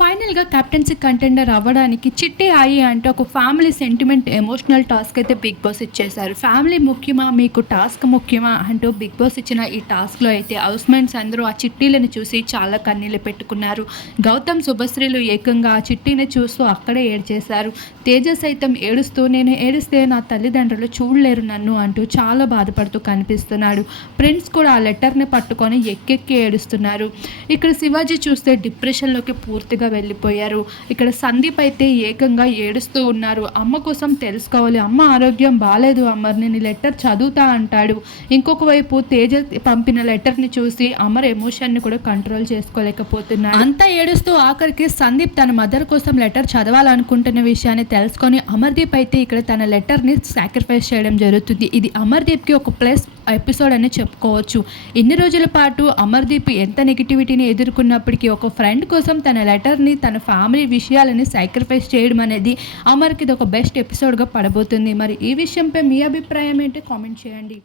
ఫైనల్‌గా captaincy contender అవ్వడానికి చిట్టి ఆయి అంటే ఒక ఫ్యామిలీ సెంటిమెంట్ ఎమోషనల్ టాస్క్ అయితే బిగ్ బాస్ ఇచ్చేశారు. ఫ్యామిలీ ముఖ్యమా? మీకు టాస్క్ ముఖ్యమా? అంటూ బిగ్ బాస్ ఇచ్చిన ఈ టాస్క్‌లో అయితే హౌస్‌మేట్స్ అందరూ ఆ చిట్టీలను చూసి చాలా కన్నీళ్లు పెట్టుకున్నారు. గౌతమ్, శుభశ్రీలు ఏకంగా ఆ చిట్టీని చూస్తూ అక్కడే ఏడ్చేశారు. తేజ సైతం ఏడుస్తూ నేను ఏడిస్తే నా తల్లిదండ్రులు చూడలేరు నన్ను అంటూ చాలా బాధపడుతూ కనిపిస్తున్నాడు. ప్రిన్స్ కూడా ఆ లెటర్‌ని పట్టుకొని ఎక్కెక్కి ఏడుస్తున్నారు. ఇక్కడ శివాజీ చూస్తే డిప్రెషన్‌లోకి పూర్తిగా వెళ్ళిపోయారు. ఇక్కడ సందీప్ అయితే ఏకంగా ఏడుస్తూ ఉన్నారు. అమ్మ కోసం తెలుసుకోవాలి, అమ్మ ఆరోగ్యం బాలేదు అమర్, నేను ఈ లెటర్ చదువుతా అంటాడు. ఇంకొక వైపు తేజ పంపిన లెటర్ని చూసి అమర్ ఎమోషన్ని కూడా కంట్రోల్ చేసుకోలేకపోతున్నాడు. అంతా ఏడుస్తూ ఆఖరికి సందీప్ తన మదర్ కోసం లెటర్ చదవాలనుకుంటున్న విషయాన్ని తెలుసుకొని అమర్దీప్ అయితే ఇక్కడ తన లెటర్ని సాక్రిఫైస్ చేయడం జరుగుతుంది. ఇది అమర్దీప్కి ఒక ప్లస్ ఎపిసోడ్ అని చెప్పుకోవచ్చు. ఇన్ని రోజుల పాటు అమర్దీప్ ఎంత నెగిటివిటీని ఎదుర్కొన్నప్పటికీ ఒక ఫ్రెండ్ కోసం తన లెటర్ని, తన ఫ్యామిలీ విషయాలని సాక్రిఫైస్ చేయడం అనేది అమర్కి ఇది ఒక బెస్ట్ ఎపిసోడ్గా పడబోతుంది. మరి ఈ విషయంపై మీ అభిప్రాయం ఏంటి? కామెంట్ చేయండి.